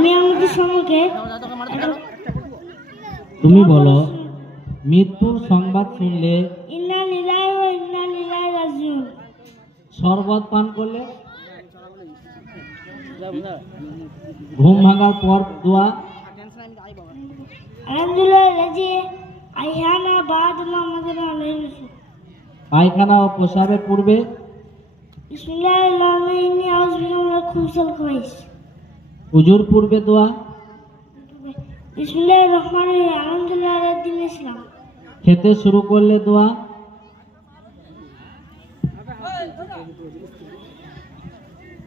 আমি আমাদের সম্মুখে তুমি বলো, মৃত্যুর সংবাদ শুনলে ইন্না লিল্লাহি ওয়া ইন্না ইলাইহি রাজিউন। শরবত পান করলে, ঘুম ভাঙার পর দোয়া, আলহামদুলিল্লাহ রাজি আইহানা বাদ মুহাম্মাদুর রাসূলুল্লাহ। পায়খানা ও প্রসাবের পূর্বে বিসমিল্লাহির রহমানির রহিম আউযু বিল্লাহি মিনাল খুবুসিল খাবাইস। উজুর পূর্বে দোয়া, বিসমিল্লাহির রহমানির রহিম আলহামদুলিল্লাহ রাব্বিল ইসলাম। খেতে শুরু করলে দোয়া,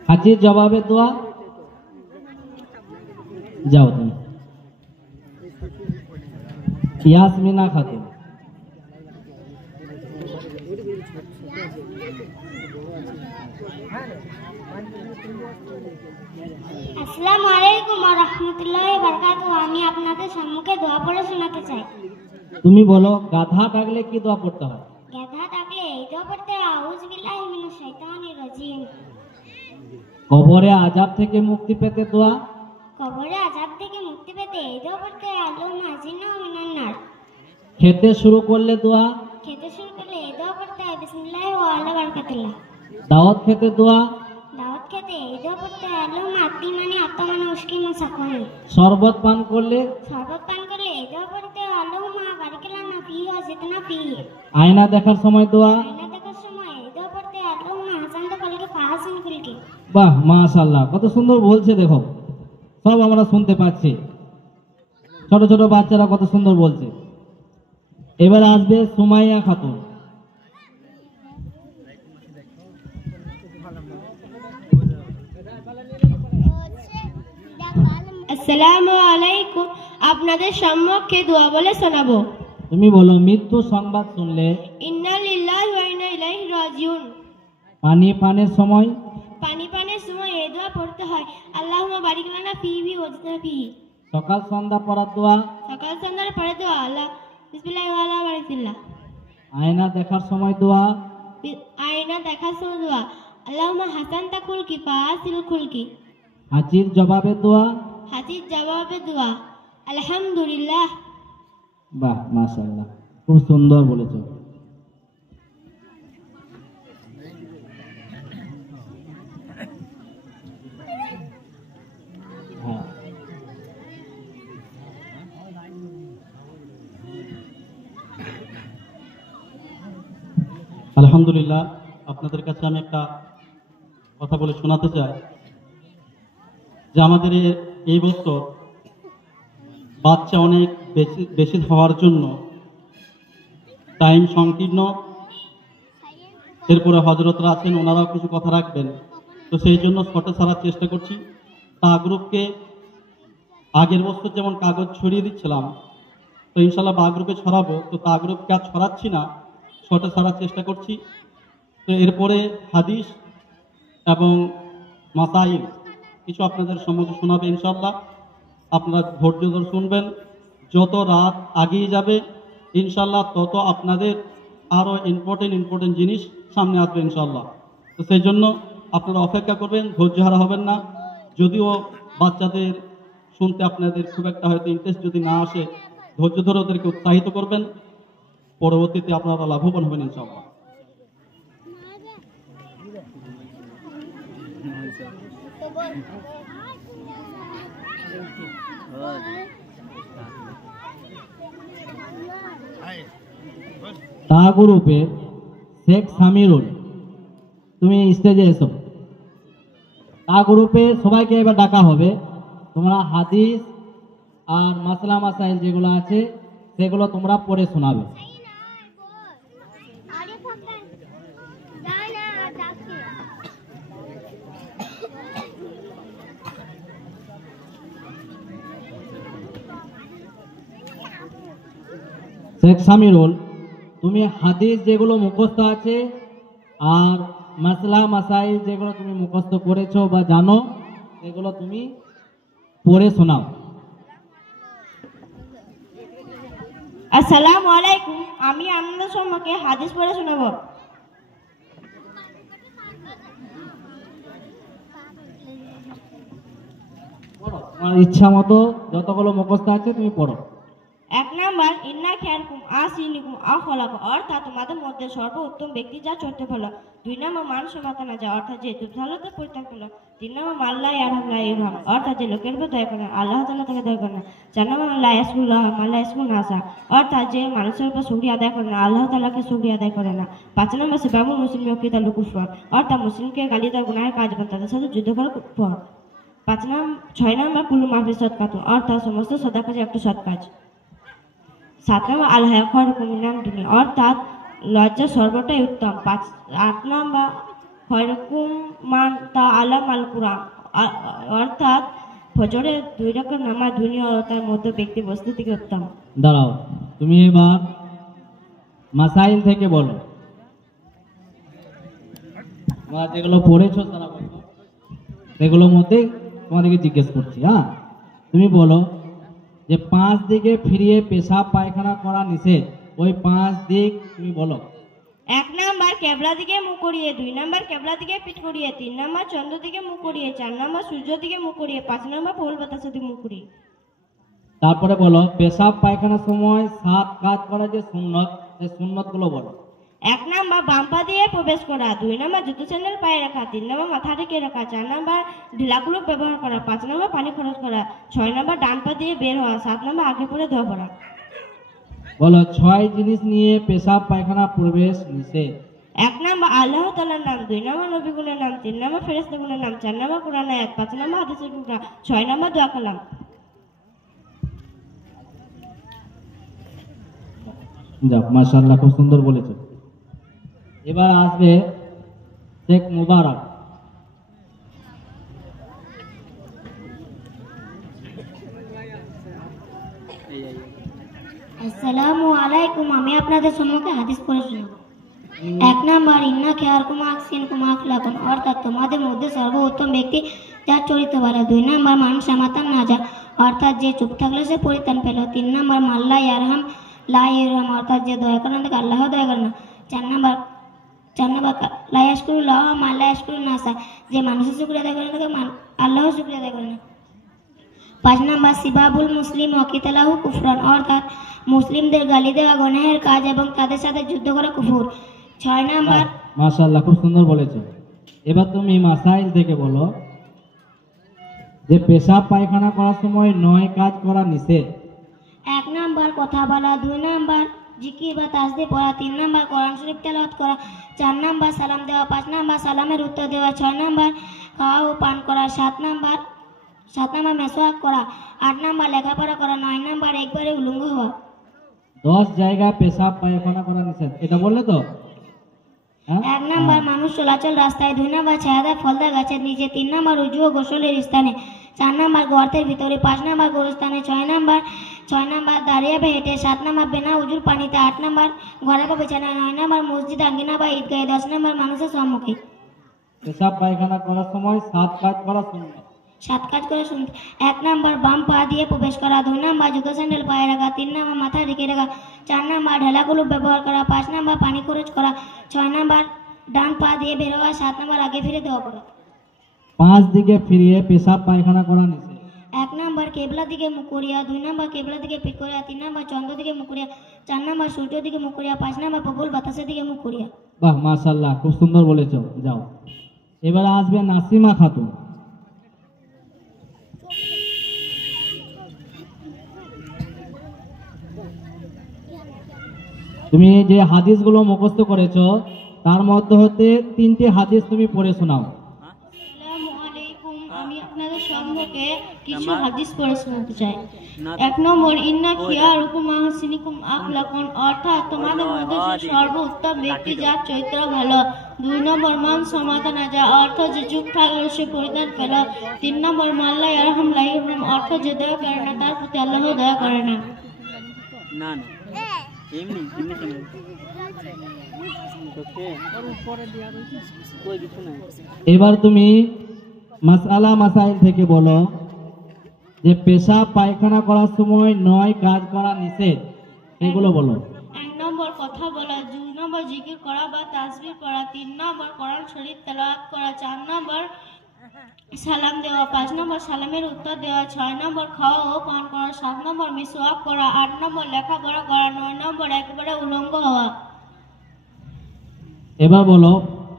হাজির জবাবে দোয়া। যাও তুমি। ইয়াসমিনা খাতুন। আসসালামু আলাইকুম ওয়া রাহমাতুল্লাহি ওয়া বারাকাতুহু। আমি আপনাদের সম্মুখে দোয়া পড়ে শোনাতে চাই। তুমি বলো, গাধা ডাকলে কি দোয়া পড়তে হয়? গাধা ডাকলে এই দোয়া পড়তে হয়, আউযু বিল্লাহি মিনাশ শাইতানির রাজিম। কবরে আযাব থেকে মুক্তি পেতে দোয়া, কবরে আযাব থেকে মুক্তি পেতে এই দোয়া পড়তে হয়, আল্লাহুম্মা আজিরনা মিনান নার। খেতে শুরু করলে দোয়া, খেতে শুরু করলে এই দোয়া পড়তে হয়, বিসমিল্লাহি ওয়া আলা বারাকাতুল্লাহ। দাওয়াত খেতে দোয়া, দাওয়াত খেতে এই দোয়া পড়তে হয়, আল্লাহুম্মা আতিমানি আতামানি উশকিমা সাকানি। শরবত পান করলে, শরবত পান করলে এই দোয়া পড়তে হয়, আল্লাহুম্মা বারিক লানা ফিহি ওয়া জিদনা ফিহি। আয়না দেখার সময় দোয়া, আয়না দেখার সময় এই দোয়া পড়তে হয়, আল্লাহুম্মা হাসানতা খালকি ফাহাসিন খুলকি। বাহ মাশাআল্লাহ, কত সুন্দর বলছে দেখো, সব আমরা শুনতে পাচ্ছি। ছোট ছোট বাচ্চারা কত সুন্দর বলছে। এবার আসবে সুমাইয়া খাতুন। আসসালামু আলাইকুম। আপনাদের সম্মুখে দোয়া বলে শোনাবো। তুমি বলো, মৃত্যু সংবাদ শুনলে ইন্না লিল্লাহি ওয়া ইন্না ইলাইহি রাজিউন। পানি পানের সময়, পানি পানের সময় এই দোয়া পড়তে হয়, আল্লাহুম্মা বারিক লানা ফিহি ওয়া জিদনা ফিহি। সকাল সন্ধ্যা পড়ার দোয়া, সকাল সন্ধ্যার পরে দোয়া, আল্লাহ বিসমিল্লাহি ওয়া আলা বারাকাতিল্লাহ। আয়না দেখার সময় দোয়া, আয়না দেখার সময় দোয়া, আল্লাহুম্মা হাসানতা খুলকি ফাহাসিন খুলকি। হাজির জবাবে দোয়া। হাজির জবাবে দোয়া, আলহামদুলিল্লাহ। বাহ মাশাআল্লাহ, খুব সুন্দর বলেছো। হ্যাঁ, আলহামদুলিল্লাহ, আপনাদের কাছে আমি একটা কথা বলে শোনাতে চাই যে আমাদের এই বছর বাচ্চা অনেক বেশি বেশি হওয়ার জন্য টাইম সংকীর্ণ। এরপরে হজরতরা আছেন, ওনারাও কিছু কথা রাখবেন, তো সেই জন্য শর্টে ছাড়ার চেষ্টা করছি। তা গ্রুপকে আগের বছর যেমন কাগজ ছড়িয়ে দিচ্ছিলাম, তো ইনশাল্লাহ বা গ্রুপে ছড়াবো, তো তা গ্রুপকে আর ছড়াচ্ছি না, শর্টে ছাড়ার চেষ্টা করছি। তো এরপরে হাদিস এবং মাসাইল কিছু আপনাদের সম্মুখে শোনাবে ইনশাল্লাহ। আপনারা ধৈর্য ধরে শুনবেন। যত রাত আগিয়ে যাবে ইনশাল্লাহ তত আপনাদের আরও ইম্পর্টেন্ট জিনিস সামনে আসবে ইনশাল্লাহ। তো সেই জন্য আপনারা অপেক্ষা করবেন, ধৈর্য হারা হবেন না। যদিও বাচ্চাদের শুনতে আপনাদের খুব একটা হয়তো ইন্টারেস্ট যদি না আসে, ধৈর্য ধরে ওদেরকে উৎসাহিত করবেন, পরবর্তীতে আপনারা লাভবান হবেন ইনশাল্লাহ। তা গ্রুপে শেখ সামিরুল, তুমি স্টেজে এসো। তা গ্রুপে সবাইকে এবার ডাকা হবে। তোমরা হাদিস আর মাসলা মাসাইল যেগুলো আছে সেগুলো তোমরা পড়ে শোনাবে। শেখ সামিরুল, তুমি হাদিস যেগুলো মুখস্থ আছে আর মাসলা মাসাইল যেগুলো তুমি মুখস্থ করেছো বা জানো সেগুলো তুমি পড়ে শোনাও। আসসালামু আলাইকুম। আমি আপনাদের সম্মুখে হাদিস পড়ে শোনাবো। তোমার ইচ্ছা মতো যতগুলো মুখস্থ আছে তুমি পড়ো। 1 নাম্বার ইন্না খিয়ারকুম আসিনিকুম আখলাক, অর্থাৎ তোমাদের মধ্যে সর্বোত্তম ব্যক্তি যা চরিত্র ভালো। 2 নাম্বার মান সমাতা না যা, অর্থাৎ যে দুর্বলতা পরিত্যাগ করলো। 3 নাম্বার মাল্লা ইয়ারহাম লা ইরহাম, অর্থাৎ যে লোকের উপর দয়া করে না, আল্লাহ তাআলা তাকে দয়া করে না। 4 নাম্বার লা ইয়াসকুল্লাহ মাল্লা ইয়াসকুন নাসা, অর্থাৎ যে মানুষের উপর শুকরিয়া আদায় করে না, আল্লাহ তাআলাকে শুকরিয়া আদায় করে না। 5 নাম্বার সিবাবুল মুসলিম ওয়াকিদাল কুফর, অর্থাৎ মুসলিমকে গালি দেওয়া গুনাহের কাজ এবং তাদের সাথে যুদ্ধ করা কুফর। 6 নাম্বার কুল্লু মাফি সদকাতুন, অর্থাৎ সমস্ত সদা কাজে একটা সৎ কাজ। 7 নাম্বার আল হায়া খয়রুকুম মিনাদ দুনিয়া, অর্থাৎ লজ্জা সর্বটাই উত্তম। 8 নাম্বার খয়রুকুম মান তাআল্লাম আল কুরআন, অর্থাৎ ফজরের 2 রাকাত নামাজ দুনিয়া ও তার মধ্যে ব্যক্তি বস্তু থেকে উত্তম। দাঁড়াও, তুমি এবার মাসাইল থেকে বলো। তোমরা যেগুলো পড়েছো সারা বছর সেগুলোর মধ্যে তোমাদেরকে জিজ্ঞেস করছি। হ্যাঁ, তুমি বলো যে 5 দিকে ফিরিয়ে পেশাব পায়খানা করা নিষেধ, ওই 5 দিক তুমি বলো। 1 নাম্বার কেবলা দিকে মুখ করিয়ে, 2 নাম্বার কেবলা দিকে পিঠ করিয়ে, 3 নাম্বার চন্দ্র দিকে মুখ করিয়ে, 4 নাম্বার সূর্য দিকে মুখ করিয়ে, 5 নাম্বার প্রবল বাতাসের দিকে মুখ করিয়ে। তারপরে বলো পেশাব পায়খানার সময় 7 কাজ করা যে সুন্নত, সেই সুন্নত গুলো বলো। 1 নাম্বার বাম পা দিয়ে প্রবেশ করা, 2 নাম্বার জুতো স্যান্ডেল পায়ে রাখা, 3 নাম্বার মাথা ঢেকে রাখা, 4 নাম্বার ঢিলাগুলো ব্যবহার করা, 5 নাম্বার পানি খরচ করা, 6 নাম্বার ডান পা দিয়ে বের হওয়া, 7 নাম্বার আগে পড়ে ধোয়া পড়া। বলো 6 জিনিস নিয়ে পেশাব পায়খানা প্রবেশ নিষেধ। 1 নাম্বার আল্লাহ তাআলার নাম, 2 নাম্বার নবীগুলোর নাম, 3 নাম্বার ফেরেশতাগুলোর নাম, 4 নাম্বার কোরআন আয়াত, 5 নাম্বার হাদিসের টুকরা, 6 নাম্বার দোয়া কালাম। যাক, মাশাআল্লাহ, খুব সুন্দর বলেছো। এবার আসবে শেখ মুবারক। আসসালামু আলাইকুম, আমি আপনাদের সম্মুখে হাদিস পড়ে শোনাবো। 1 নাম্বার ইন্না খিয়ারকুম আহসিনুকুম আখলাকুন, অর্থাৎ তোমাদের মধ্যে সর্বোত্তম ব্যক্তি যার চরিত্র ভালো। 2 নাম্বার মান সামাতান না যা, অর্থাৎ যে চুপ থাকলে সে পরিত্রাণ পেল। 3 নাম্বার মাল্লা ইয়ারহাম লা ইরহাম, অর্থাৎ যে দয়া করে না তাকে আল্লাহ দয়া করে না। 4 নাম্বার লা ইয়াশকুরুল্লাহ মাল্লা ইয়াশকুরুন নাসা, যে মানুষের শুকরিয়া আদায় করে না তাকে আল্লাহ শুকরিয়া আদায় করে না। 5 নাম্বার সিবাবুল মুসলিম ওয়াকিতালাহু কুফরান, অর্থাৎ মুসলিমদের গালি দেওয়া গুনাহের কাজ এবং তাদের সাথে যুদ্ধ করা কুফর। 6 নাম্বার মাশাআল্লাহ, খুব সুন্দর বলেছো। এবার তুমি মাসাইল থেকে বলো যে পেশাব পায়খানা করার সময় 9 কাজ করা নিষেধ। 1 নাম্বার কথা বলা, 2 নাম্বার জিকির বা তাসবিহ পড়া, 3 নাম্বার কোরআন শরীফ তেলাওয়াত করা, 4 নাম্বার সালাম দেওয়া, 5 নাম্বার সালামের উত্তর দেওয়া, 6 নাম্বার খাওয়া ও পান করা, 7 নাম্বার মেসওয়াক করা, 8 নাম্বার লেখাপড়া করা, 9 নাম্বার একবারে উলঙ্গ হওয়া। 10 জায়গায় পেশাব পায়খানা করা নিষেধ, এটা বললে তো? 1 নাম্বার মানুষ চলাচল রাস্তায়, 2 নাম্বার ছায়াদার ফলদার গাছের নিচে, 3 নাম্বার উজু ও গোসলের স্থানে, 4 নাম্বার গর্তের ভিতরে, 5 নাম্বার গোরস্থানে, 6 নাম্বার দাঁড়িয়ে বা হেঁটে, 7 নাম্বার বেনা উজুর পানিতে, 8 নাম্বার ঘরে বা বিছানায়, 9 নাম্বার মসজিদ আঙ্গিনা বা ঈদগাহে, 10 নাম্বার মানুষের সম্মুখে। পেশাব পায়খানা করার সময় 7 কাজ করা সুন্নত। 7 কাজ করে শুনতে। 1 নাম্বার বাম পা দিয়ে প্রবেশ করা, 2 নাম্বার জুতো স্যান্ডেল পায়ে রাখা, 3 নাম্বার মাথা ঢেকে রাখা, 4 নাম্বার ঢেলাগুলো ব্যবহার করা, 5 নাম্বার পানি খরচ করা, 6 নাম্বার ডান পা দিয়ে বের হওয়া, 7 নাম্বার আগে ফিরে দেওয়া করা। 5 দিকে ফিরিয়ে পেশাব পায়খানা করা নিষেধ। 1 নাম্বার কেবলা দিকে মুখ করিয়া, 2 নাম্বার কেবলা দিকে পিঠ করিয়া, 3 নাম্বার চন্দ্র দিকে মুখ করিয়া, 4 নাম্বার সূর্য দিকে মুখ করিয়া, 5 নাম্বার প্রবল বাতাসের দিকে মুখ করিয়া। বাহ, মাশাআল্লাহ, খুব সুন্দর বলেছো। যাও, এবার আসবে নাসিমা খাতুন। তুমি যে হাদিসগুলো মুখস্থ করেছো তার মধ্যে হতে 3টি হাদিস তুমি পড়ে শোনাও। আসসালামু আলাইকুম, আমি আপনাদের সম্মুখে কিছু হাদিস পড়ে শোনাতে চাই। 1 নম্বর ইন্না খিয়ারকুম আহসিনুকুম আখলাকুন, অর্থাৎ তোমাদের মধ্যে যে সর্বোত্তম ব্যক্তি যার চরিত্র ভালো। 2 নম্বর মান সমাধান যা, অর্থাৎ যে চুপ থাকলে সে পরিত্রাণ পেল। 3 নম্বর মাল্লা ইয়ারহাম লা ইরহাম, অর্থাৎ যে দয়া করে না তার প্রতি আল্লাহ দয়া করে না। না না এমনি এমনি কেন কই কিছু নাই। এবার তুমি মাসাইল থেকে বলো যে পেশাব পায়খানা করার সময় 9 কাজ করা নিষেধ, এগুলো বলো। 1 নম্বর কথা বলা, 2 নম্বর জিকির করা বা তাসবিহ পড়া, 3 নম্বর কোরআন শরীফ তেলাওয়াত করা, 4 নম্বর সালাম দেওয়া, 5 নম্বর সালামের উত্তর দেওয়া, 6 নম্বর খাওয়া ও পান করা, 7 নম্বর মিসওয়াক করা, 8 নম্বর লেখাপড়া করা, 9 নম্বর একেবারে উলঙ্গ হওয়া। এবার বলো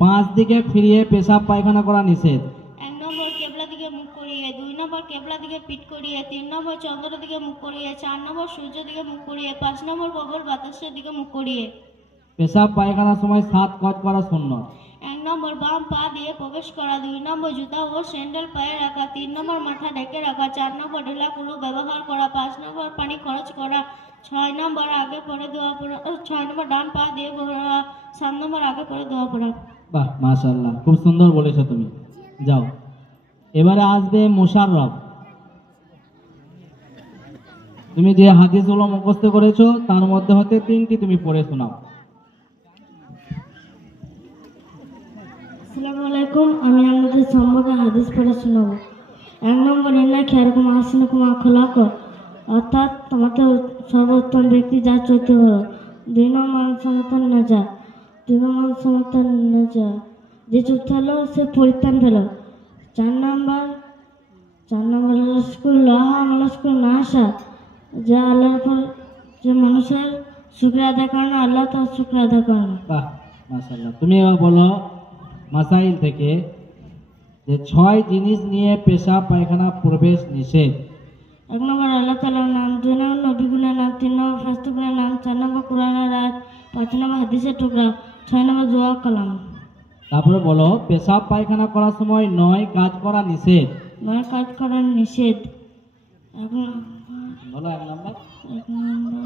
5 দিকে ফিরিয়ে পেশাব পায়খানা করা নিষেধ। 1 নম্বর কেবলা দিকে মুখ করিয়ে, 2 নম্বর কেবলা দিকে পিঠ করিয়ে, 3 নম্বর চন্দ্রের দিকে মুখ করিয়ে, 4 নম্বর সূর্য দিকে মুখ করিয়ে, 5 নম্বর প্রবল বাতাসের দিকে মুখ করিয়ে। পেশাব পায়খানার সময় 7 কাজ করা সুন্নত। 1 নম্বর বাম পা দিয়ে প্রবেশ করা, 2 নম্বর জুতা ও স্যান্ডেল পায়ে রাখা, 3 নম্বর মাথা ঢেকে রাখা, 4 নম্বর ঢোলা কুলু ব্যবহার করা, 5 নম্বর পানি খরচ করা, 6 নম্বর আগে পরে দোয়া পড়া, 6 নম্বর ডান পা দিয়ে পড়া, 7 নম্বর আগে পরে দোয়া পড়া। বাহ, মাশাআল্লাহ, খুব সুন্দর বলেছো তুমি। যাও, এবারে আসবে মোশাররফ। তুমি যে হাদিসগুলো মুখস্থ করেছো তার মধ্যে হতে 3টি তুমি পড়ে শোনাও। আসসালামু আলাইকুম, আমি আপনাদের সম্মুখে হাদিস পড়ে শোনাবো। 1 নম্বর ইন্না খিয়ারকুম আহসানুকুম আখলাক, অর্থাৎ তোমাদের সর্বোত্তম ব্যক্তি যার চরিত্র ভালো। 2 নম্বর সমতন নাজা, 2 নম্বর সমতন নাজা, যে চুপ থাকলো সে পরিত্রাণ পেল। 4 নম্বর লস্কুর না আসা, যা আল্লাহর উপর যে মানুষের শুকরিয়া আদায় করে না, আল্লাহ তার শুকরিয়া আদায় করে না। বাহ, মাশাআল্লাহ। তুমি এবার বলো মাসাইল থেকে যে 6 জিনিস নিয়ে পেশাব পায়খানা প্রবেশ নিষেধ। 1 নম্বর আল্লাহ তাআলার নাম, 2 নম্বর নবীগুলোর নাম, 3 নম্বর ফাস্তুগুলোর নাম, 4 নম্বর কোরআনের আয়াত, 5 নম্বর হাদিসের টুকরা, 6 নম্বর দোয়া কালাম। তারপরে বলো পেশাব পায়খানা করার সময় 9 কাজ করা নিষেধ। 9 কাজ করা নিষেধ। বলো 1 নম্বর। 1 নম্বর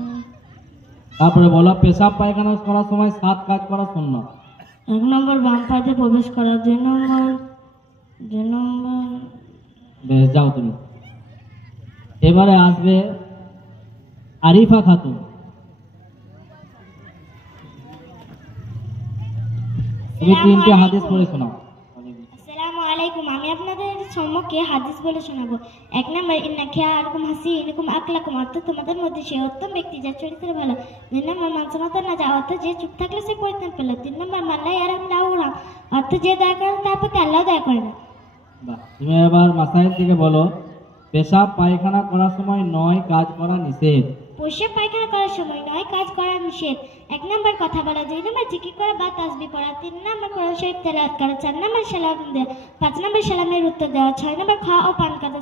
তারপরে বলো পেশাব পায়খানা করার সময় 7 কাজ করা সুন্নত। 1 নম্বর বাম পায়ে প্রবেশ করা, 2 নম্বর বেশ, যাও তুমি। এবারে আসবে আরিফা খাতুন। তুমি 3টে হাদিস পড়ে শোনাও। আসসালামু আলাইকুম, আমি আপনাদের সম্মুখে হাদিস বলে শোনাবো। 1 নম্বর ইন্না খিয়ারকুম হাসিনুকুম আখলাকুম, অর্থাৎ তোমাদের মধ্যে সে উত্তম ব্যক্তি যার চরিত্র ভালো। 2 নম্বর মানসমাতা না যা, অর্থাৎ যে চুপ থাকলে সে পরিত্রাণ পেল। 3 নম্বর মাল্লা ইয়ারাম লাউরাম, অর্থাৎ যে দয়া করে তার প্রতি আল্লাহ দয়া করে না। বাহ, তুমি এবার মাসাইল থেকে বলো পেশাব পায়খানা করার সময় 9 কাজ করা নিষেধ। পোশাক পায়খানা করার সময় 9 কাজ করা নিষেধ। 1 নম্বর কথা বলা, 2 নম্বর জিকির করা বা তাসবিহ পড়া, 3 নম্বর কোরআন শরীফ তেলাওয়াত করা, 4 নম্বর সালাম দেওয়া, 5 নম্বর সালামের উত্তর দেওয়া, 6 নম্বর খাওয়া ও পান করা,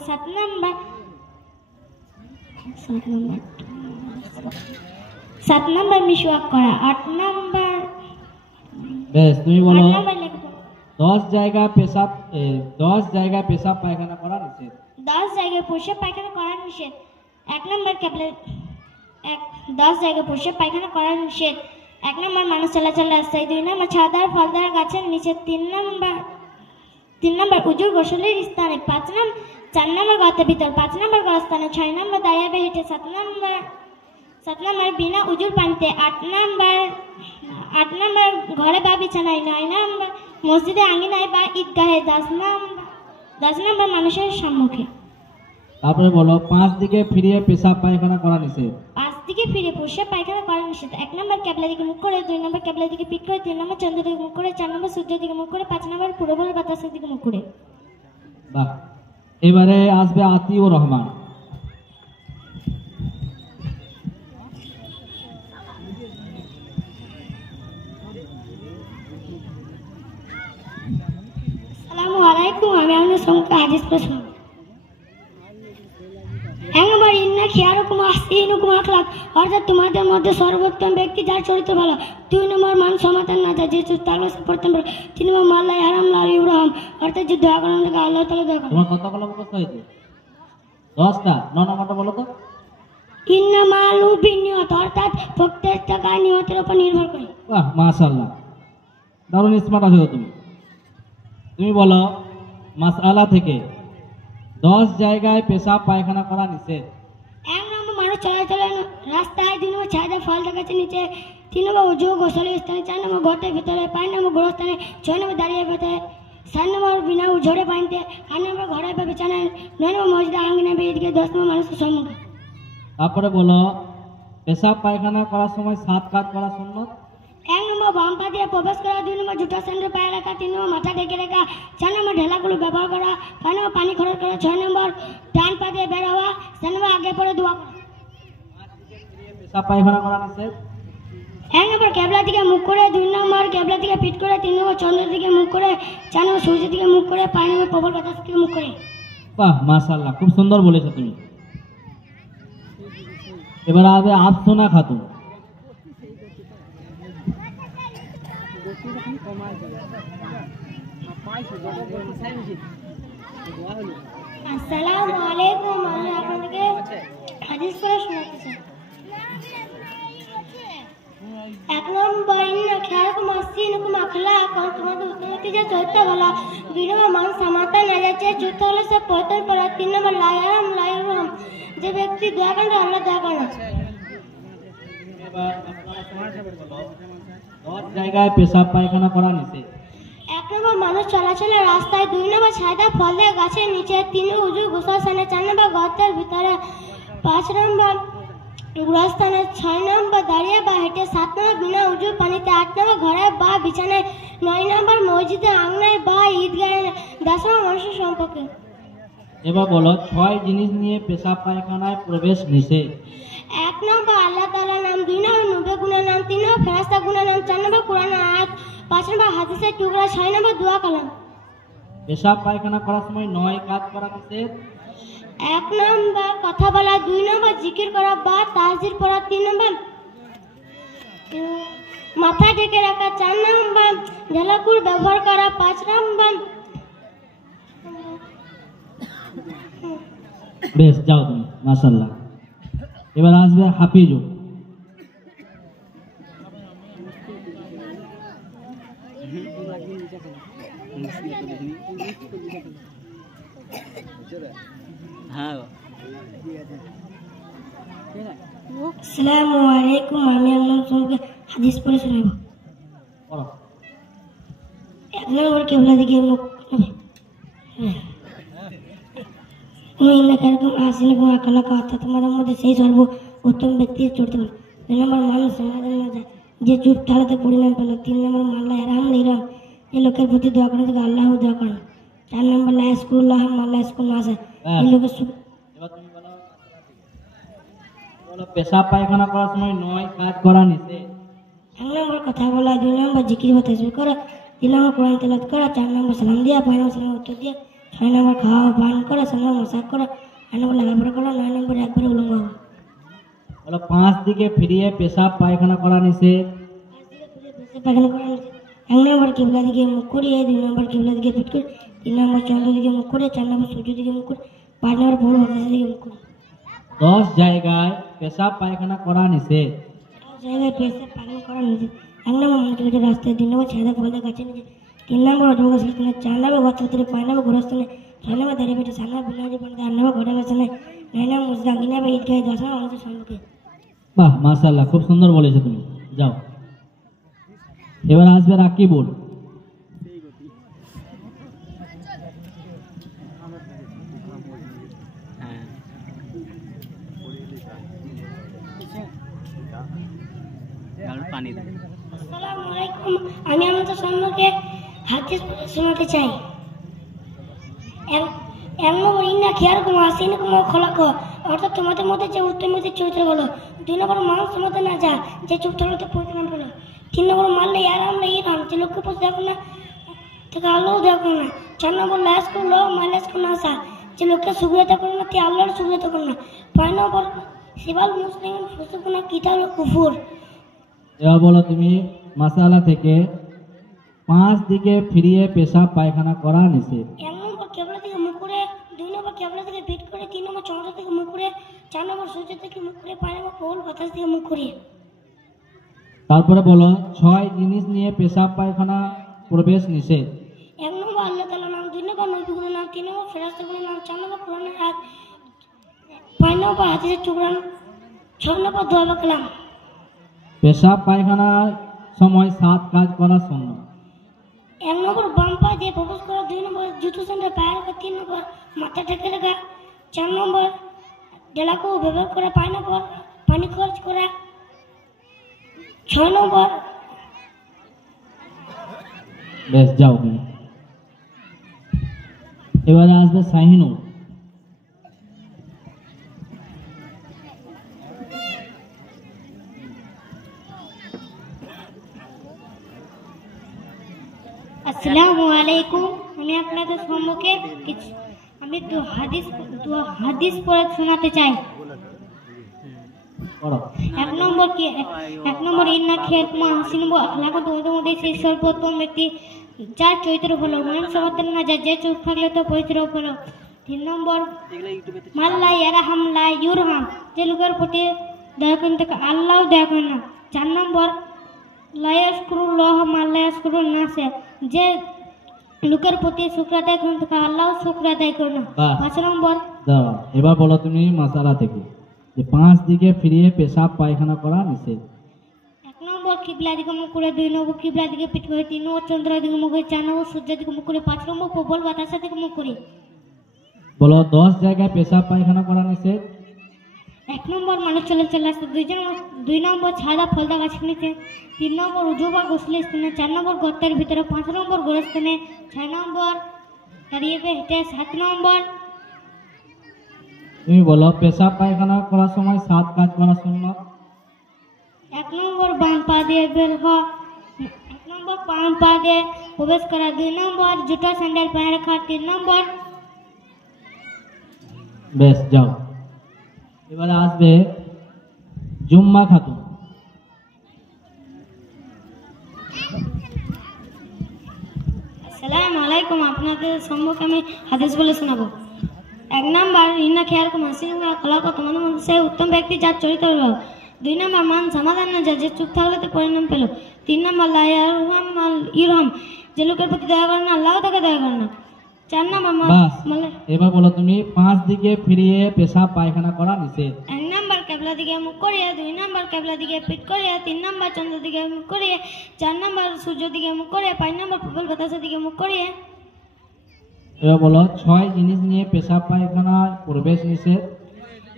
7 নম্বর মিসওয়াক করা, 8 নম্বর বেশ, তুমি বলো 8 নম্বর লেখাপড়া। 10 জায়গায় পেশাব পায়খানা করা নিষেধ। 10 জায়গায় পোশাক পায়খানা করা নিষেধ। 1 নম্বর কেবলা 10 জায়গায় পোশাক পায়খানা করা নিষেধ। 1 নম্বর মানুষ চলাচল রাস্তায়, 2 নম্বর ছাদার ফলদার গাছের নিচে, 3 নম্বর উজুর গোসলের স্থানে, 4 নম্বর গর্তের ভিতর, 5 নম্বর গরস্থানে, 6 নম্বর দাঁড়িয়ে হেঁটে, 7 নম্বর বিনা উজুর পানিতে, 8 নম্বর ঘরে বা বিছানায়, 9 নম্বর মসজিদে আঙিনায় বা ঈদগাহে, 10 নম্বর মানুষের সম্মুখে। তারপরে বলো 5 দিকে ফিরিয়ে পেশাব পায়খানা করা নিষেধ। 5 দিকে ফিরে পোশাক পায়খানা করা নিষেধ। 1 নম্বর কেবলা দিকে মুখ করে, 2 নম্বর কেবলা দিকে পিঠ করে, 3 নম্বর চন্দ্রের দিকে মুখ করে, 4 নম্বর সূর্যের দিকে মুখ করে, 5 নম্বর পূর্ববল বাতাসের দিকে মুখ করে। বাহ, এবারে আসবে আতিউর রহমান। আসসালামু আলাইকুম, আমি আপনার সম্মুখে হাদিস পড়ে শোনাবো। 1 নম্বর ইন্না খিয়ারকুম আহসানুকুম আখলাক, অর্থাৎ তোমাদের মধ্যে সর্বোত্তম ব্যক্তি যার চরিত্র ভালো। 2 নম্বর মান সমাতান না যা, যে চুপ থাকলে সে পরিত্রাণ পেল। 3 নম্বর মাল্লা ইয়ারাম লাউরাম, অর্থাৎ যে দয়া করেন তাকে আল্লাহ তাআলা দয়া করেন। তোমার কতগুলো মুখস্থ হয়েছে? 10টা। 9 নম্বরটা বলো তো। ইন্নামালু বিনিয়ত, অর্থাৎ প্রত্যেকটা কাজ নিয়তের উপর নির্ভর করে। বাহ, মাশাআল্লাহ, দারুণ স্মার্ট আছো তুমি। তুমি বলো মাসআলা থেকে 10 জায়গায় পেশাব পায়খানা করা নিষেধ। 1 নম্বর মানুষ চলাচলের রাস্তায়, 2 নম্বর ছাদে ফল গাছের নিচে, 3 নম্বর উজু গোসলের স্থানে, 4 নম্বর গর্তের ভিতরে, 5 নম্বর গোরস্থানে, 6 নম্বর দাঁড়িয়ে পেতে, 7 নম্বর বিনা ঝরে পানিতে, 8 নম্বর ঘরে বা বিছানায়, 9 নম্বর মসজিদে আঙ্গিনায় বেদিকে, 10 নম্বর মানুষের সম্মুখে। তারপরে বলো পেশাব পায়খানা করার সময় 7 কাজ করা সুন্নত। 1 নম্বর নম্বর বাম পা দিয়ে প্রবেশ করা, 2 নম্বর জুতা স্যান্ডেল পায়ে রাখা, 3 নম্বর মাথা ঢেকে রাখা, 4 নম্বর ঢেলাগুলো ব্যবহার করা, 5 নম্বর পানি খরচ করা, 6 নম্বর ডান পা দিয়ে বের হওয়া, 7 নম্বর আগে পরে দোয়া করা। পেশাব পায়খানা করা নিষেধ। 1 নম্বর কেবলা দিকে মুখ করে, 2 নম্বর কেবলা দিকে পিঠ করে, 3 নম্বর চন্দ্রের দিকে মুখ করে, 4 নম্বর সূর্যের দিকে মুখ করে, 5 নম্বর প্রবল বাতাস দিকে মুখ করে। বাহ মাশাআল্লাহ, খুব সুন্দর বলেছো তুমি। এবার আসবে আফসোনা খাতুন। আসসালামু আলাইকুম, আমি আপনাদেরকে হাদিস পড়ে শোনাতে চাই। 1 নম্বর ইন্না খিয়ারকুম আসিনুকুম আখলাকান, তোমাদের উন্নতি যে চরিত্র ভালো, 2 নম্বর মান সামাতা না যাচ্ছে যুদ্ধ হলে সব পতন পড়া, 3 নম্বর লায়ারাম লায়ারাম, যে ব্যক্তি দয়া করে আল্লাহ দয়া করে না। সব জায়গায় পেশাব পায়খানা করা নিষেধ। 1 নম্বর মানুষ চলাচলের রাস্তায়, 2 নম্বর ছায়দা ফল দেয় গাছের নিচে, 3 নম্বর উজু গোসল স্থানে, 4 নম্বর গর্তের ভিতরে, 5 নম্বর গুড়াস্থানে, 6 নম্বর দাঁড়িয়ে বা হেঁটে, 7 নম্বর বিনা উজু পানিতে, 8 নম্বর ঘরে বা বিছানায়, 9 নম্বর মসজিদে আঙনায় বা ঈদগাহে, 10 নম্বর মানুষের সম্পর্কে। এবার বলো 6 জিনিস নিয়ে পেশাব পায়খানায় প্রবেশ নিষেধ। 1 নম্বর আল্লাহ তাআলার নাম, 2 নম্বর নবী গুণের নাম, 3 নম্বর ফেরেশতা গুণের নাম, 4 নম্বর কোরআনের আয়াত, 5 নম্বর হাদিসের টুকরা, 6 নম্বর দোয়া কালাম। পেশাব পায়খানা করার সময় 9 কাজ করা নিষেধ। 1 নম্বর কথা বলা, 2 নম্বর জিকির করা বা তাসবিহ পড়া, 3 নম্বর মাথা ঢেকে রাখা, 4 নম্বর ঢেলাকুর ব্যবহার করা, 5 নম্বর বেশ, যাও তুমি, মাশাআল্লাহ। এবার আসবে হাফিজুল। হ্যাঁ আসসালামু আলাইকুম, আমি আপনাদের হাদিস পড়ে শোনাবো। পড়ো। 1 নম্বর কিবলা দিকে মুখ করে, অর্থাৎ তোমাদের মধ্যে সেই সর্ব উত্তম ব্যক্তি চড়তে পারে। 2 নম্বর মানুষ সমাধান না যায় যে চুপ থালাতে পরিণাম পেল। 3 নম্বর মাল্লা এরহাম ইরাম, এই লোকের প্রতি দোয়া করেন থেকে আল্লাহ দোয়া করেন। 4 নম্বর লাইসকুল্লাহ মাল্লা স্কুল না যায়, এই লোকের এবার তুমি বলো, বলো পেশাব পায়খানা করার সময় 9 কাজ করা নিষেধ। 1 নম্বর কথা বলা, 2 নম্বর জিকির বা তাসবিহ করা, 3 নম্বর কোরআন তেলাওয়াত করা, 4 নম্বর সালাম দেওয়া, 5 নম্বর সালামের উত্তর দেওয়া, 6 নম্বর খাওয়া পান করা, 7 নম্বর মশাক করা, 8 নম্বর লাগাপড়া করা, 9 নম্বর একবারে উলঙ্গ হওয়া। বলো 5 দিকে ফিরিয়ে পেশাব পায়খানা করা নিষেধ। পায়খানা করা নিষেধ। 1 নম্বর কিবলা দিকে মুখ করিয়ে, 2 নম্বর কিবলা দিকে পিঠ করে, 3 নম্বর চন্দ্র দিকে মুখ করে, 4 নম্বর সূর্য দিকে মুখ করে, 5 নম্বর প্রবল বাতাসের দিকে মুখ করে। 10 জায়গায় পেশাব পায়খানা করা নিষেধ। 10 জায়গায় পেশাব পায়খানা করা নিষেধ। 1 নম্বর মানুষ চলাচলের রাস্তায়, 2 নম্বর ছায়দা ফল দেয় গাছের নিচে, 3 নম্বর অজু গোসল স্থানে, 4 নম্বর গর্তের ভিতরে, 5 নম্বর ঘোড়াস্থানে, 6 নম্বর দাঁড়িয়ে পেটে, 7 নম্বর বিনা উজু পানিতে, 8 নম্বর ঘরে বেছানায়, 9 নম্বর মসজিদে আঙিনায় বা ঈদগাহে, 10 নম্বর মানুষের সম্মুখে। বাহ মাশাআল্লাহ, খুব সুন্দর বলেছো তুমি, যাও। এবার আসবে রাকিবুল। হ্যাঁ পানি দেয়। আসসালামু আলাইকুম, আমি আপনাদের সম্মুখে হাদিস শোনাতে চাই। 1 নম্বর ইন্না খিয়ারকুম আসিনুকুম খলাকো, অর্থাৎ তোমাদের মধ্যে যে উত্তম ব্যক্তির চরিত্র বলো। 2 নম্বর মানুষ সমাতে না যা, যে চুপ থাকতে পরিত্রাণ পেল। 3 নম্বর মারলে আরাম ইরাম, যে লোককে পথ দেখো না থেকে আল্লাহ দেখো না। 4 নম্বর লাশ করলো মাইলাস করো আসা, যে লোককে সুগ্রতা করো না তে আল্লাহর সুগ্রতা করো না। 5 নম্বর সিবাল মুসলিম ফুসুকুনা কিতাব কুফুর। এবার বলো তুমি মাসালা থেকে 5 দিকে ফিরিয়ে পেশাব পায়খানা করা নিষেধ। 1 নম্বর কেবলা থেকে মুখ করে, 2 নম্বর কেবলা থেকে পিঠ করে, 3 নম্বর চন্দ্র থেকে মুখ করে, 4 নম্বর সূর্য থেকে মুখ করে, 5 নম্বর প্রবল বাতাস থেকে মুখ করে। তারপরে বলো 6 জিনিস নিয়ে পেশাব পায়খানা প্রবেশ নিষেধ। 1 নম্বর আল্লাহ তাআলার নাম, 2 নম্বর নবী গুলোর নাম, 3 নম্বর ফেরেশতাগুলোর নাম, 4 নম্বর কোরআনের আয়াত, 5 নম্বর হাদিসের টুকরা, 6 নম্বর দোয়া বা কালাম। পেশাব পায়খানার সময় 7 কাজ করা সুন্নাত। 1 নম্বর বাম পা দিয়ে প্রবেশ করা, 2 নম্বর জুতো স্যান্ডেল পায়ে রাখা, 3 নম্বর মাথা ঢেকে রাখা, 4 নম্বর ঢেলাকু ব্যবহার করা, 5 নম্বর পানি খরচ করা, 6 নম্বর বেশ যাও তুমি। এবারে আসবে শাহিনুর। আসসালামু আলাইকুম। আমি আপনাদের সম্মুখে দু হাদিস পড়ে শোনাতে চাই। পড়ো। এক নম্বর ইন্না খিয়ারকুমা হাসিনু আখলাকা, তোমাদের মধ্যে সেই সর্বোত্তম ব্যক্তি যার চরিত্র হলো মন সমর্থন না যায়, যে চুপ থাকলে তো পরিচয় হলো। 3 নম্বর মাল্লা ইয়ারহাম লা ইউরহাম, যে লোকের প্রতি দয়া করেন তাকে আল্লাহ দয়া করেন না। 4 নম্বর লা ইয়াশকুরুল্লাহ মাল্লা ইয়াশকুরুন নাস, যে লোকের প্রতি শুকর আদায় করেন তাকে আল্লাহ শুকর আদায় করেন না। বাহ। 5 নম্বর দাঁড়াও, এবার বলো তুমি মাসালা থেকে যে 5 দিকে ফিরিয়ে পেশাব পায়খানা করা নিষেধ। 1 নম্বর কিবলা দিকে মুখ করে, 2 নম্বর কিবলা দিকে পিঠ করে, 3 নম্বর চন্দ্র দিকে মুখ করে, 4 নম্বর সূর্য দিকে মুখ করে, 5 নম্বর প্রবল বাতাসের দিকে মুখ করে। বলো 10 জায়গায় পেশাব পায়খানা করা নিষেধ। 1 নম্বর মানুষ চলে আসতে, 2 নম্বর ছাদা ফলদা গাছ নিচে, 3 নম্বর উজু বা গোসলের স্থানে, 4 নম্বর গর্তের ভিতরে, 5 নম্বর গোরস্থানে, 6 নম্বর দাঁড়িয়ে হেঁটে, 7 নম্বর তুমি বলো পেশাব পায়খানা করার সময় 7 কাজ করা সুন্নাত। 1 নম্বর বাম পা দিয়ে বের হওয়া, 1 নম্বর বাম পা দিয়ে প্রবেশ করা, 2 নম্বর জুতো স্যান্ডেল পরে রাখা, 3 নম্বর। বেশ যাও। এবারে আসবে জুম্মা খাতুন। আসসালামু আলাইকুম। আপনাদের সম্মুখে আমি হাদিস বলে শোনাবো। 1 নম্বর ইন্না খিয়ারকুম হাসিনু আখলাকা, তোমাদের মধ্যে সেই উত্তম ব্যক্তি যার চরিত্র হলো। 2 নম্বর মান সমাধান না যায়, যে চুপ থাকলে তো পরিণাম পেল। 3 নম্বর লা ইয়ারহাম মাল ইরহাম, যে লোকের প্রতি দয়া করে না আল্লাহ তাকে দয়া করে না। 4 নম্বর বাস। এবার বলো তুমি 5 দিকে ফিরিয়ে পেশাব পায়খানা করা নিষেধ। 1 নম্বর কেবলা দিকে মুখ করিয়ে, 2 নম্বর কেবলা দিকে পিঠ করিয়ে, 3 নম্বর চন্দ্র দিকে মুখ করিয়ে, 4 নম্বর সূর্য দিকে মুখ করিয়ে, 5 নম্বর প্রবল বাতাসের দিকে মুখ করিয়ে। এবার বলো 6 জিনিস নিয়ে পেশাব পায়খানা প্রবেশ নিষেধ।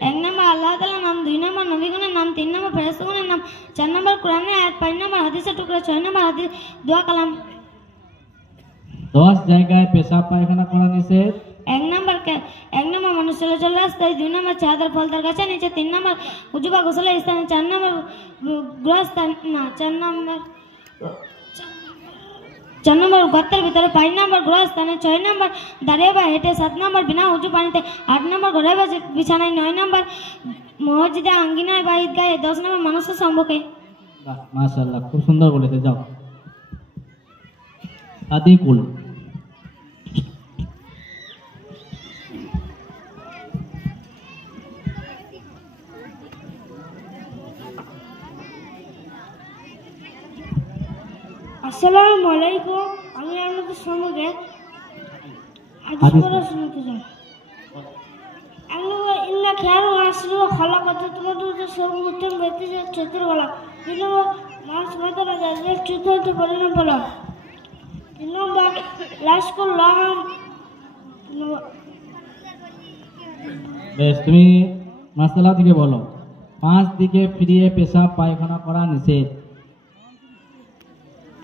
1 নম্বর আল্লাহ তাআলার নাম, 2 নম্বর নবীগণের নাম, 3 নম্বর ফেরেশতাগণের নাম, 4 নম্বর কোরআনের আয়াত, 5 নম্বর হাদিসের টুকরা, 6 নম্বর হাদিস দোয়া কালাম। 10 জায়গায় পেশাব পায়খানা করা নিষেধ। 1 নম্বর মানুষ চলে রাস্তায়, 2 নম্বর ছাদের ফলদার গাছের নিচে, 3 নম্বর উজু বা গোসলের স্থানে, 4 নম্বর গৃহস্থান না, 4 নম্বর গর্তের ভিতরে, 5 নম্বর গৃহস্থানে, 6 নম্বর দাঁড়িয়ে বা হেঁটে, 7 নম্বর বিনা উঁচু পানিতে, 8 নম্বর ঘরে বা বিছানায়, 9 নম্বর মসজিদে আঙ্গিনায় বা ঈদগাহে, 10 নম্বর মানুষের সম্মুখে। বাহ, মাশাআল্লাহ, খুব সুন্দর বলেছে। যাও আদিকুল। আসসালামু আলাইকুম। আমি আপনাদের সম্মুখে হাদিস হাদিস পড়ে শোনাতে চাই। 1 নম্বর ইন্না খিয়ারকুম হাসিনু আখলাকা, তোমাদের মধ্যে সর্বোত্তম ব্যক্তি যার চরিত্র হলো। 2 নম্বর মান সমর্থন না যায়, যে চুপ থাকলে পরিণাম পেল। 3 নম্বর লা ইয়াশকুরুল্লাহ। বেশ, তুমি মাসালা থেকে বলো 5 দিকে ফিরিয়ে পেশাব পায়খানা করা নিষেধ।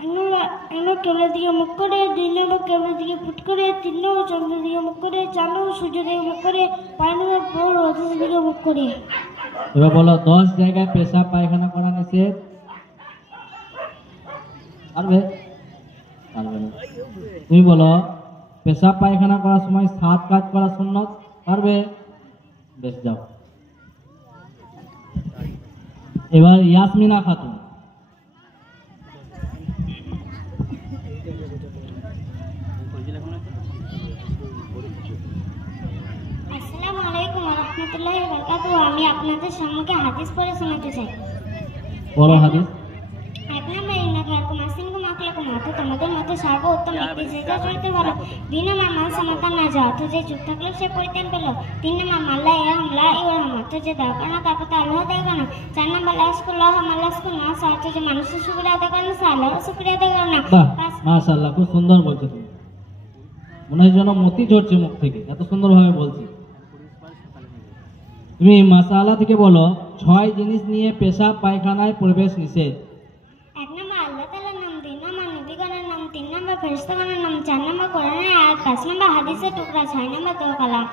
1 নম্বর কেবলার দিকে মুখ করে, 2 নম্বর কেবলার দিকে পিঠ করে, 3 নম্বর চন্দ্রের দিকে মুখ করে, 4 নম্বর সূর্য দিকে মুখ করে, 5 নম্বর প্রবল বাতাসের দিকে মুখ করে। এবার বলো 10 জায়গায় পেশাব পায়খানা করা নিষেধ। পারবে? পারবে না। তুমি বলো পেশাব পায়খানা করার সময় 7 কাজ করা সুন্নাত। পারবে? বেশ যাও। এবার ইয়াসমিনা খাতুন। আসসালামু আলাইকুম ওয়া রাহমাতুল্লাহি ওয়া বারাকাতুহু। আমি আপনাদের সম্মুখে হাদিস পড়ে শোনাতে চাই। বলো হাদিস। 1 নম্বর ইন্না খিয়ারকুম হাসিনু আখলাকুম, অর্থাৎ তোমাদের মধ্যে সর্বোত্তম ব্যক্তি যে যার চরিত্র ভালো। 2 নম্বর মান সমাধান না যায়, অর্থাৎ যে চুপ থাকলেও সে পরিত্রাণ পেল। 3 নম্বর মাল্লা ইয়ারহাম লা ইউরহাম, অর্থাৎ যে দয়া করে না তার প্রতি আল্লাহ দয়া করে না। 4 নম্বর লা ইয়াশকুরুল্লাহ মাল্লা ইয়াশকুরুন নাস, অর্থাৎ যে মানুষের শুকরিয়া আদায় করে না সে আল্লাহর শুকরিয়া আদায় করে না। বাহ, 5 মাশাআল্লাহ, খুব সুন্দর বলছো তুমি। মনে হয় যেন মতি ঝরছে মুখ থেকে, এত সুন্দরভাবে বলছি। তুমি মাসালা থেকে বলো 6 জিনিস নিয়ে পেশাব পায়খানায় প্রবেশ নিষেধ। 1 নম্বর আল্লাহ তাআলার নাম, 2 নম্বর নবীগণের নাম, 3 নম্বর ফেরেশতা 4 নম্বর কোরআনের আয়াত, 5 নম্বর হাদিসের টুকরা, 6 নম্বর দোয়া কালাম।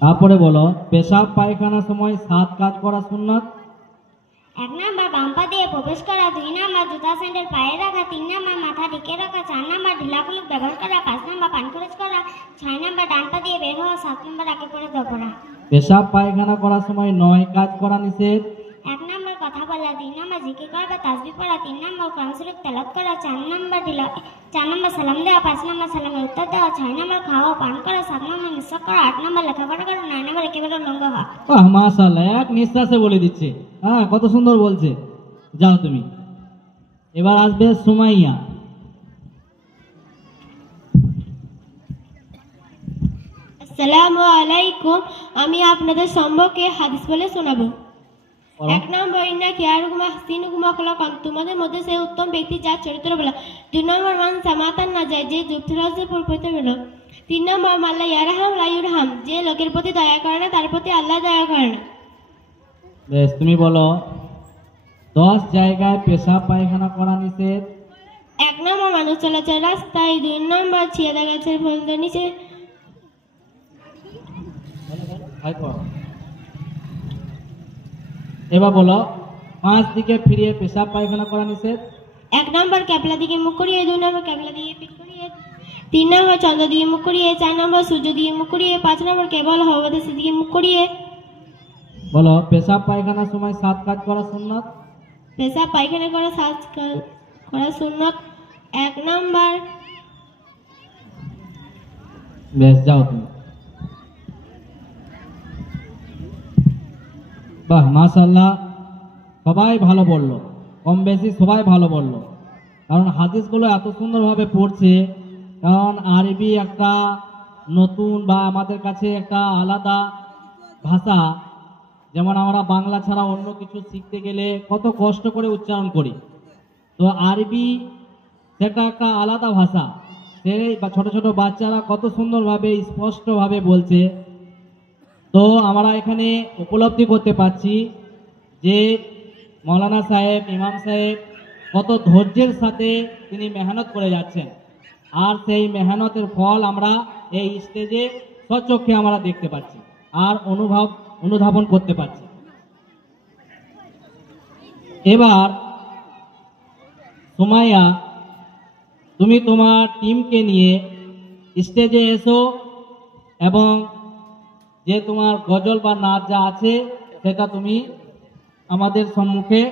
তারপরে বলো পেশাব পায়খানার সময় 7 কাজ করা সুন্নাত। 1 নম্বর বাম পা দিয়ে প্রবেশ করা, 2 নম্বর জুতা স্যান্ডেল পায়ে রাখা, 3 নম্বর মাথা ঢেকে রাখা, 4 নম্বর ঢিলা কুলুপ ব্যবহার করা, 5 নম্বর পান খরচ করা, 6 নম্বর ডান পা দিয়ে বের হওয়া, 7 নম্বর আগে পড়ে দোয়া পড়া। পেশাব পায়খানা করার সময় 9 কাজ করা নিষেধ। 1 নম্বর কথা বলা, 2 নম্বর জিকির করা বা তাসবিহ পড়া, 3 নম্বর কোরআন শরীফ তেলাওয়াত করা, 4 নম্বর সালাম দেওয়া, 5 নম্বর সালামের উত্তর দেওয়া, 6 নম্বর খাওয়া পান করা, 7 নম্বর মিসওয়াক করা, 8 নম্বর লেখাপড়া করা, 9 নম্বর একেবারে উলঙ্গ হওয়া। বাহ মাশাআল্লাহ, এক নিঃশ্বাসে বলে দিচ্ছে। হ্যাঁ, কত সুন্দর বলছে। যাও তুমি। এবার আসবে সুমাইয়া। আসসালামু আলাইকুম, আমি আপনাদের সম্পর্কে হাদিস বলে শোনাবো। 1 নম্বর ইন্না খিয়ারুকুম আহসিনুকুম আখলাকান, তোমাদের মধ্যে সেই উত্তম ব্যক্তি যার চরিত্র ভালো। 2 নম্বর মান সামাতান না যায়, যে যুক্তিরাজের পরিপূর্ণ হলো। 3 নম্বর মাল্লা ইয়ারহাম লা ইউরহাম, যে লোকের প্রতি দয়া করে না তার প্রতি আল্লাহ দয়া করে না। বেশ, তুমি বলো 10 জায়গায় পেশাব পায়খানা করা নিষেধ। 1 নম্বর মানুষ চলাচল রাস্তায়, 2 নম্বর ছিয়াদা গাছের ফলতে নিচে, এবার বলো 5 দিকে ফিরিয়ে পেশাব পায়খানা করা নিষেধ। 1 নম্বর ক্যাবলা দিকে মুখ করিয়ে, 2 নম্বর ক্যাবলা দিকে পিঠ করিয়ে, 3 নম্বর চন্দ্র দিয়ে মুখ করিয়ে, 4 নম্বর সূর্য দিয়ে মুখ করিয়ে, 5 নম্বর কেবল হওয়াদেশের দিকে মুখ করিয়ে। বলো পেশাব পায়খানার সময় 7 কাজ করা সুন্নাত। পেশাব পায়খানা করা করা সুন্নত। 1 নম্বর বেশ, যাও তুমি। বাহ মাশাআল্লাহ, সবাই ভালো বললো, কম বেশি সবাই ভালো বললো। কারণ হাদিসগুলো এত সুন্দরভাবে পড়ছে, কারণ আরবি একটা নতুন বা আমাদের কাছে একটা আলাদা ভাষা। যেমন আমরা বাংলা ছাড়া অন্য কিছু শিখতে গেলে কত কষ্ট করে উচ্চারণ করি, তো আরবি সেটা একটা আলাদা ভাষা। সেই বা ছোট ছোট বাচ্চারা কত সুন্দরভাবে স্পষ্টভাবে বলছে। তো আমরা এখানে উপলব্ধি করতে পারছি যে মৌলানা সাহেব, ইমাম সাহেব কত ধৈর্যের সাথে তিনি মেহনত করে যাচ্ছেন, আর সেই মেহনতের ফল আমরা এই স্টেজে স্বচক্ষে আমরা দেখতে পাচ্ছি আর অনুধাবন করতে পারছি। এবার সুমাইয়া, তুমি তোমার টিমকে নিয়ে স্টেজে এসো এবং যে তোমার গজল বা নাচ যা আছে সেটা তুমি আমাদের সম্মুখে